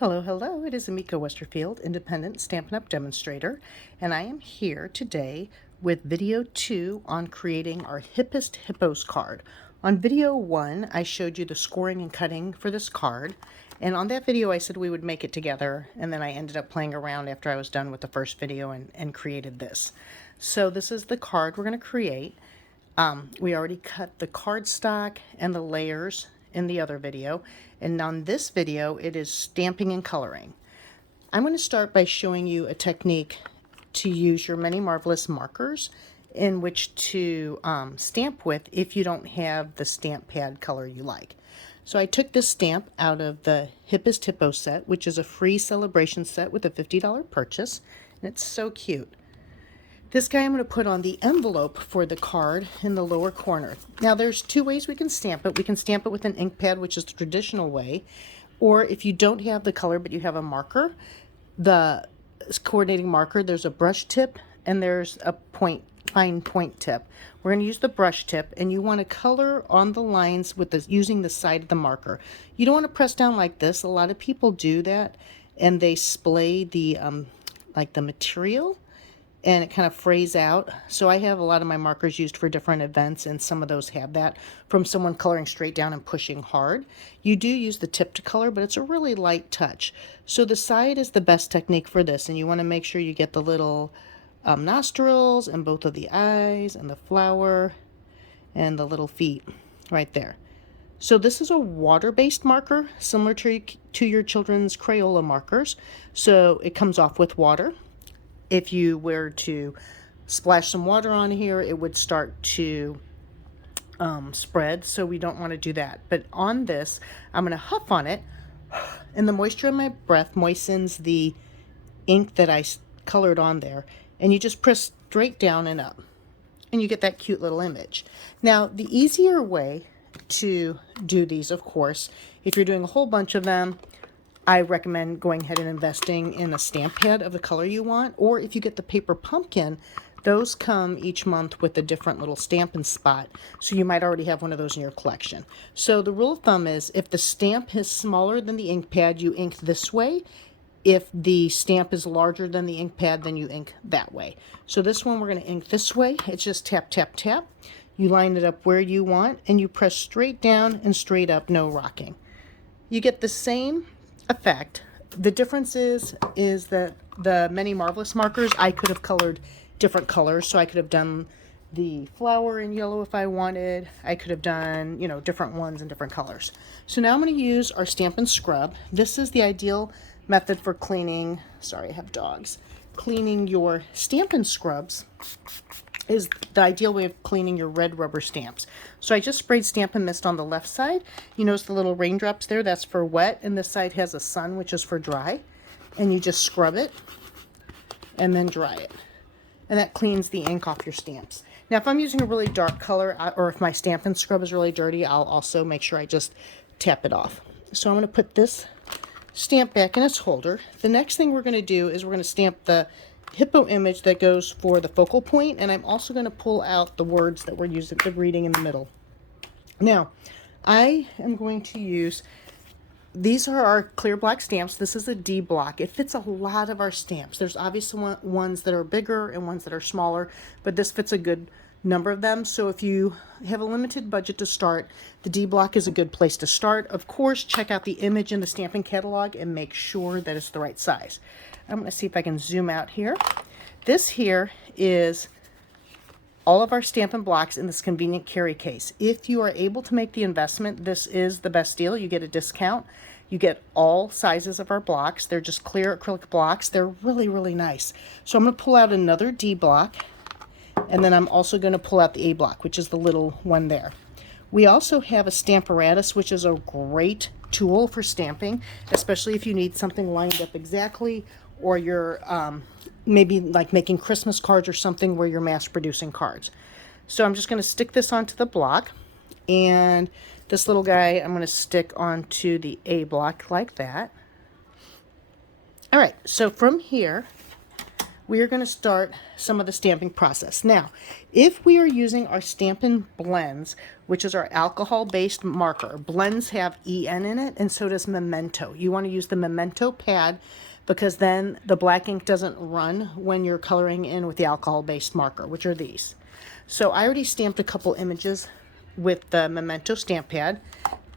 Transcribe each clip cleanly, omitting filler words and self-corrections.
Hello, hello. It is Amika Westerfield, independent Stampin' Up! Demonstrator, and I am here today with video 2 on creating our Hippest Hippos card. On video 1, I showed you the scoring and cutting for this card, and on that video I said we would make it together, and then I ended up playing around after I was done with the first video and created this. So this is the card we're going to create. We already cut the cardstock and the layers in the other video, and on this video it is stamping and coloring. I'm going to start by showing you a technique to use your many marvelous markers in which to stamp with if you don't have the stamp pad color you like. So I took this stamp out of the Hippest Hippo set, which is a free celebration set with a $50 purchase, and it's so cute. This guy I'm going to put on the envelope for the card in the lower corner. Now there's two ways we can stamp it. We can stamp it with an ink pad, which is the traditional way, or if you don't have the color but you have a marker, the coordinating marker, there's a brush tip and there's a fine point tip. We're going to use the brush tip, and you want to color on the lines with using the side of the marker. You don't want to press down like this. A lot of people do that and they splay the like the material, and it kind of frays out. So I have a lot of my markers used for different events, and some of those have that from someone coloring straight down and pushing hard. You do use the tip to color, but it's a really light touch. So the side is the best technique for this, and you want to make sure you get the little nostrils and both of the eyes and the flower and the little feet right there. So this is a water-based marker, similar to your children's Crayola markers. So it comes off with water. If you were to splash some water on here, it would start to spread, so we don't want to do that. But on this, I'm going to huff on it, and the moisture in my breath moistens the ink that I colored on there, and you just press straight down and up, and you get that cute little image. Now, the easier way to do these, of course, if you're doing a whole bunch of them, I recommend going ahead and investing in a stamp pad of the color you want, or if you get the paper pumpkin, those come each month with a different little Stampin' spot, so you might already have one of those in your collection. So the rule of thumb is if the stamp is smaller than the ink pad, you ink this way. If the stamp is larger than the ink pad, then you ink that way. So this one we're going to ink this way. It's just tap, tap, tap. You line it up where you want, and you press straight down and straight up, no rocking. You get the same effect. The difference is that the many marvelous markers, I could have colored different colors, so I could have done the flower in yellow if I wanted. I could have done, you know, different ones in different colors. So now I'm going to use our Stampin' Scrub. This is the ideal method for cleaning, sorry, I have dogs, cleaning your Stampin' Scrubs is the ideal way of cleaning your red rubber stamps. So I just sprayed Stampin' Mist on the left side. You notice the little raindrops there, that's for wet, and this side has a sun, which is for dry. And you just scrub it and then dry it. And that cleans the ink off your stamps. Now if I'm using a really dark color, or if my Stampin' Scrub is really dirty, I'll also make sure I just tap it off. So I'm going to put this stamp back in its holder. The next thing we're going to do is we're going to stamp the hippo image that goes for the focal point, and I'm also going to pull out the words that we're reading in the middle. Now, I am going to use, these are our clear black stamps. This is a D block. It fits a lot of our stamps. There's obviously ones that are bigger and ones that are smaller, but this fits a good number of them. So if you have a limited budget to start, the D block is a good place to start. Of course, check out the image in the stamping catalog and make sure that it's the right size. I'm going to see if I can zoom out here. This here is all of our Stampin' blocks in this convenient carry case. If you are able to make the investment, this is the best deal. You get a discount. You get all sizes of our blocks. They're just clear acrylic blocks. They're really, really nice. So I'm going to pull out another D block, and then I'm also going to pull out the A block, which is the little one there. We also have a Stamparatus, which is a great tool for stamping, especially if you need something lined up exactly, or you're maybe like making Christmas cards or something where you're mass producing cards. So I'm just going to stick this onto the block, and this little guy I'm going to stick onto the A block like that. All right, so from here we are going to start some of the stamping process. Now, if we are using our Stampin' Blends, which is our alcohol-based marker, blends have EN in it, and so does Memento. You want to use the Memento pad because then the black ink doesn't run when you're coloring in with the alcohol-based marker, which are these. So I already stamped a couple images with the Memento stamp pad.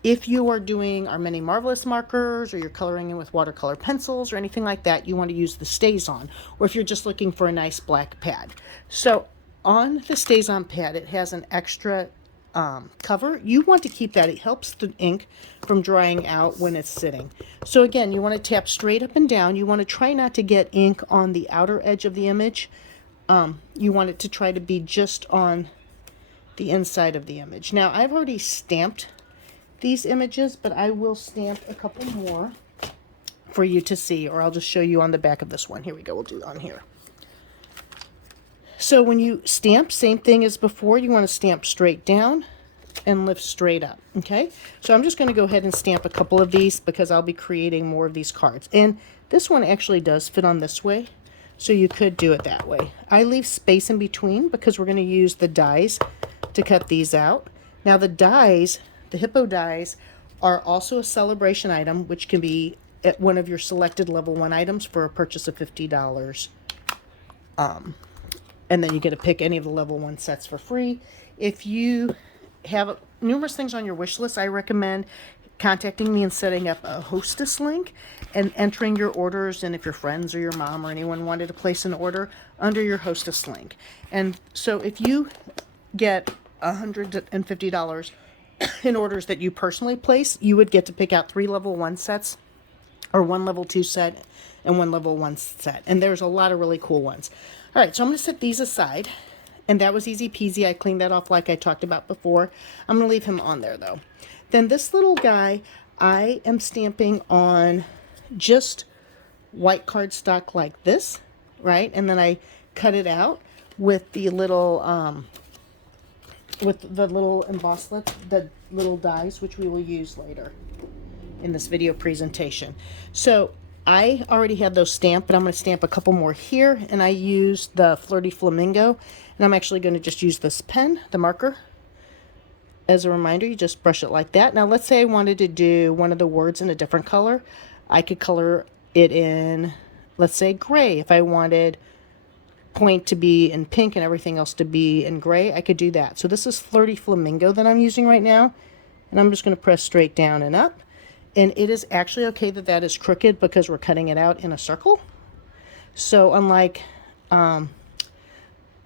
If you are doing our Many Marvelous markers, or you're coloring in with watercolor pencils or anything like that, you want to use the Stays On, or if you're just looking for a nice black pad. So on the Stays On pad, it has an extra cover. You want to keep that. It helps the ink from drying out when it's sitting. So again, you want to tap straight up and down. You want to try not to get ink on the outer edge of the image. You want it to try to be just on the inside of the image. Now, I've already stamped these images, but I will stamp a couple more for you to see, or I'll just show you on the back of this one. Here we go. We'll do it on here. So when you stamp, same thing as before, you want to stamp straight down and lift straight up. Okay, so I'm just going to go ahead and stamp a couple of these because I'll be creating more of these cards. And this one actually does fit on this way, so you could do it that way. I leave space in between because we're going to use the dies to cut these out. Now the dies, the Hippo dies, are also a celebration item, which can be at one of your selected level 1 items for a purchase of $50. And then you get to pick any of the level 1 sets for free. If you have numerous things on your wish list, I recommend contacting me and setting up a hostess link and entering your orders, and if your friends or your mom or anyone wanted to place an order, under your hostess link. And so if you get $150 in orders that you personally place, you would get to pick out 3 level 1 sets, or 1 level 2 set and 1 level 1 set. And there's a lot of really cool ones. All right, so I'm going to set these aside. And that was easy peasy. I cleaned that off like I talked about before. I'm going to leave him on there though. Then this little guy, I am stamping on just white cardstock like this, right? And then I cut it out with the little embosslets, the little dies, which we will use later in this video presentation. So I already have those stamped, but I'm going to stamp a couple more here, and I used the Flirty Flamingo, and I'm actually going to just use this pen, the marker. As a reminder, you just brush it like that. Now let's say I wanted to do one of the words in a different color. I could color it in, let's say, gray. If I wanted point to be in pink and everything else to be in gray, I could do that. So this is Flirty Flamingo that I'm using right now, and I'm just going to press straight down and up. And it is actually okay that that is crooked because we're cutting it out in a circle. So unlike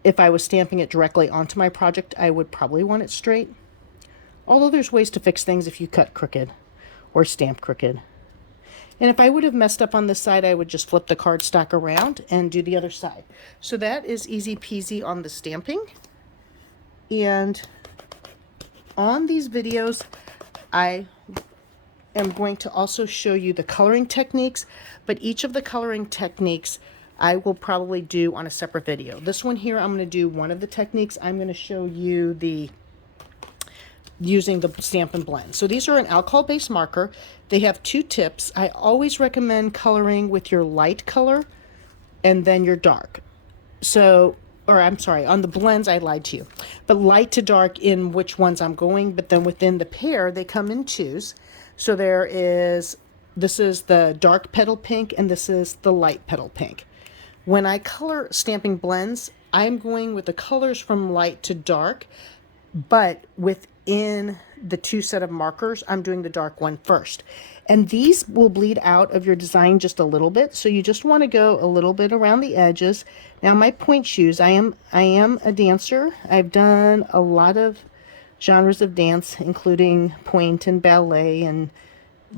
if I was stamping it directly onto my project, I would probably want it straight. Although there's ways to fix things if you cut crooked or stamp crooked. And if I would have messed up on this side, I would just flip the cardstock around and do the other side. So that is easy peasy on the stamping. And on these videos, I am going to also show you the coloring techniques, but each of the coloring techniques I will probably do on a separate video. This one here, I'm going to do one of the techniques. I'm going to show you using the Stampin' Blend. So these are an alcohol-based marker. They have 2 tips. I always recommend coloring with your light color and then your dark. So, or I'm sorry, on the blends I lied to you. But light to dark in which ones I'm going, but then within the pair they come in 2s. So this is the dark petal pink and this is the light petal pink. When I color Stampin' Blends, I'm going with the colors from light to dark, but within the 2 set of markers, I'm doing the dark one first. And these will bleed out of your design just a little bit, so you just want to go a little bit around the edges. Now my point shoes, I am a dancer. I've done a lot of genres of dance, including point and ballet and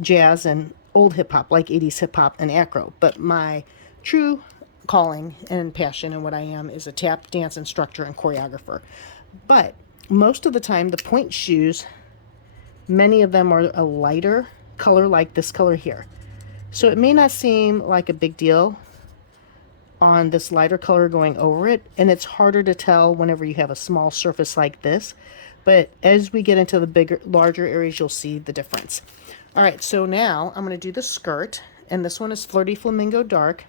jazz and old hip-hop, like 80s hip-hop and acro. But my true calling and passion and what I am is a tap dance instructor and choreographer. But most of the time, the point shoes, many of them are a lighter color like this color here. So it may not seem like a big deal on this lighter color going over it, and it's harder to tell whenever you have a small surface like this. But as we get into the larger areas, you'll see the difference. All right, so now I'm going to do the skirt, and this one is Flirty Flamingo Dark.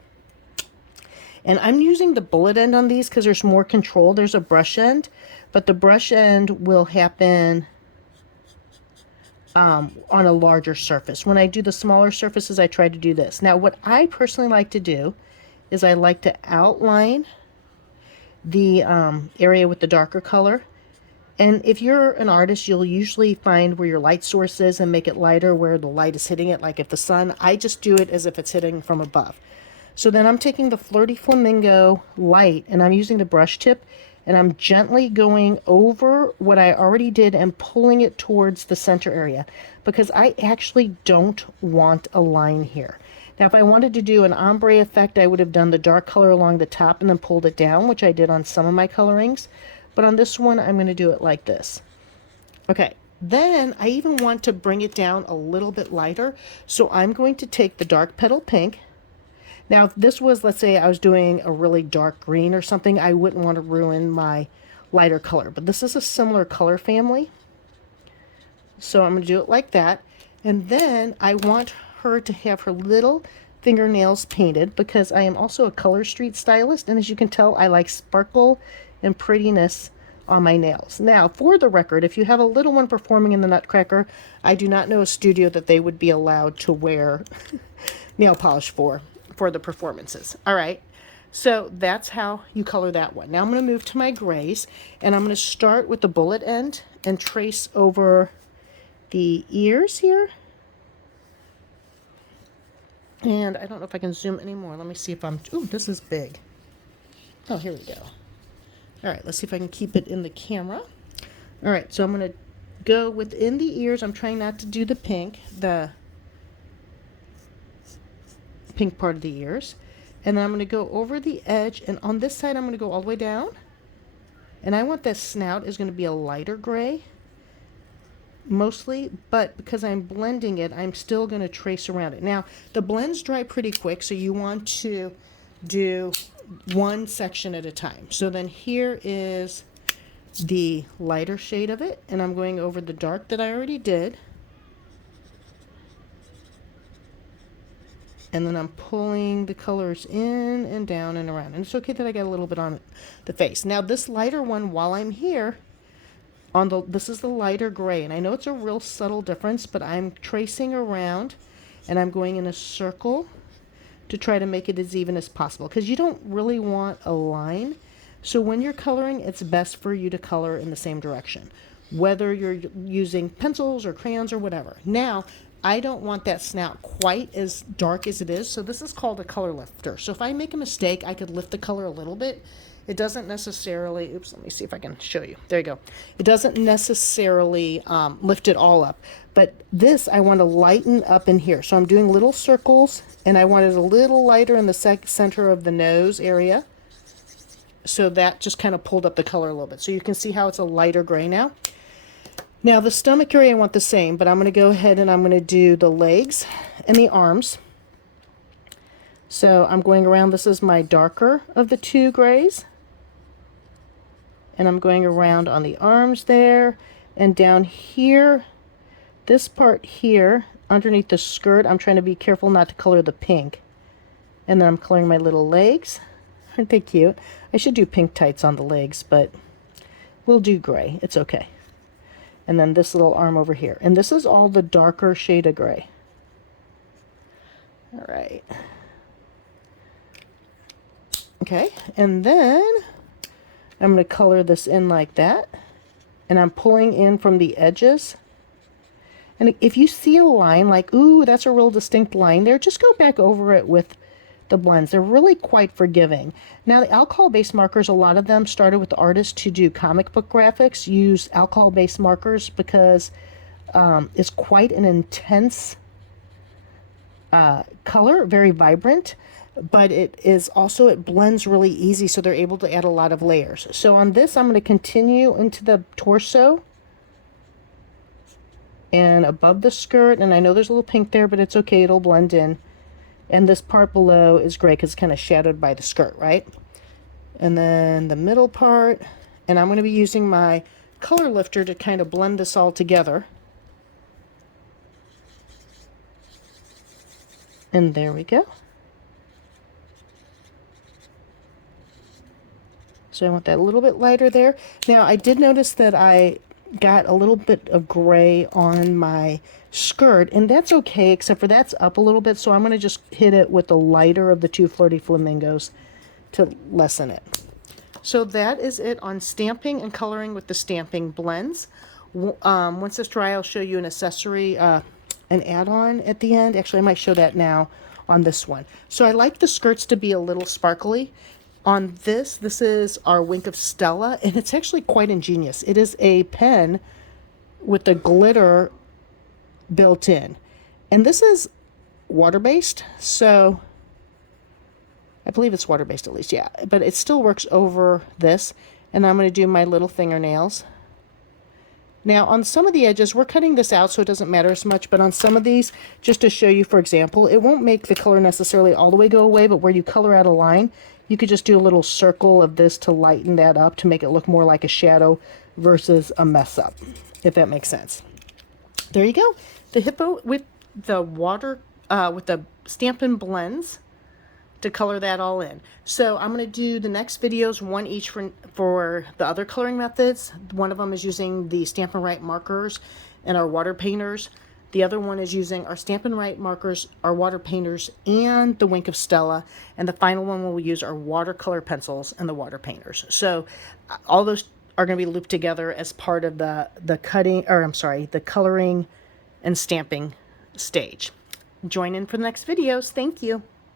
And I'm using the bullet end on these because there's more control. There's a brush end, but the brush end will happen on a larger surface. When I do the smaller surfaces, I try to do this. Now, what I personally like to do is I like to outline the area with the darker color. And if you're an artist, you'll usually find where your light source is and make it lighter where the light is hitting it, like if the sun. I just do it as if it's hitting from above. So then I'm taking the Flirty Flamingo light and I'm using the brush tip and I'm gently going over what I already did and pulling it towards the center area because I actually don't want a line here. Now, if I wanted to do an ombre effect, I would have done the dark color along the top and then pulled it down, which I did on some of my colorings. But on this one, I'm going to do it like this. Okay, then I even want to bring it down a little bit lighter. So I'm going to take the dark petal pink. Now, if this was, let's say I was doing a really dark green or something, I wouldn't want to ruin my lighter color. But this is a similar color family. So I'm going to do it like that. And then I want her to have her little fingernails painted because I am also a color street stylist. And as you can tell, I like sparkle and prettiness on my nails. Now, for the record, if you have a little one performing in the Nutcracker, I do not know a studio that they would be allowed to wear nail polish for the performances. All right, so that's how you color that one. Now I'm going to move to my grays, and I'm going to start with the bullet end and trace over the ears here. And I don't know if I can zoom anymore. Let me see if I'm... Ooh, this is big. Oh, here we go. All right, let's see if I can keep it in the camera. All right, so I'm going to go within the ears. I'm trying not to do the pink part of the ears. And then I'm going to go over the edge. And on this side, I'm going to go all the way down. And I want this snout is going to be a lighter gray, mostly. But because I'm blending it, I'm still going to trace around it. Now, the blends dry pretty quick, so you want to do one section at a time. So then here is the lighter shade of it, and I'm going over the dark that I already did, and then I'm pulling the colors in and down and around. And it's okay that I got a little bit on the face. Now this lighter one, while I'm here on this is the lighter gray, and I know it's a real subtle difference, but I'm tracing around and I'm going in a circle to try to make it as even as possible because you don't really want a line. So when you're coloring, it's best for you to color in the same direction, whether you're using pencils or crayons or whatever. Now, I don't want that snout quite as dark as it is, so this is called a color lifter. So if I make a mistake, I could lift the color a little bit. It doesn't necessarily, oops, let me see if I can show you. There you go. It doesn't necessarily lift it all up. But this, I want to lighten up in here. So I'm doing little circles, and I want it a little lighter in the center of the nose area. So that just kind of pulled up the color a little bit. So you can see how it's a lighter gray now. Now the stomach area I want the same, but I'm going to go ahead and I'm going to do the legs and the arms. So I'm going around, this is my darker of the two grays. And I'm going around on the arms there, and down here, this part here, underneath the skirt, I'm trying to be careful not to color the pink. And then I'm coloring my little legs. Aren't they cute? I should do pink tights on the legs, but we'll do gray. It's okay. And then this little arm over here. And this is all the darker shade of gray. All right. Okay, and then I'm going to color this in like that. And I'm pulling in from the edges. And if you see a line like, ooh, that's a real distinct line there, just go back over it with the blends. They're really quite forgiving. Now, the alcohol-based markers, a lot of them started with the artists to do comic book graphics, use alcohol-based markers because it's quite an intense color, very vibrant, but it is also, it blends really easy, so they're able to add a lot of layers. So on this, I'm going to continue into the torso and above the skirt, and I know there's a little pink there, but it's okay, it'll blend in. And this part below is gray because it's kind of shadowed by the skirt, right? And then the middle part, and I'm going to be using my color lifter to kind of blend this all together. And there we go. So I want that a little bit lighter there. Now I did notice that I got a little bit of gray on my skirt, and that's okay, except for that's up a little bit, so I'm going to just hit it with the lighter of the two Flirty Flamingos to lessen it. So that is it on stamping and coloring with the stamping blends. Once it's dry, I'll show you an accessory, an add-on at the end. Actually, I might show that now on this one. So I like the skirts to be a little sparkly. On this is our Wink of Stella, and it's actually quite ingenious. It is a pen with the glitter built in. And this is water-based, so I believe it's water-based at least, yeah. But it still works over this. And I'm going to do my little fingernails. Now, on some of the edges, we're cutting this out so it doesn't matter as much, but on some of these, just to show you, for example, it won't make the color necessarily all the way go away, but where you color out a line, you could just do a little circle of this to lighten that up to make it look more like a shadow versus a mess up, if that makes sense. There you go. The hippo with the water, with the Stampin' blends to color that all in. So I'm going to do the next videos, one each for the other coloring methods. One of them is using the Stampin' Right markers and our water painters. The other one is using our Stampin' Right markers, our water painters, and the Wink of Stella. And the final one will use our watercolor pencils and the water painters. So all those are going to be looped together as part of the the coloring and stamping stage. Join in for the next videos. Thank you.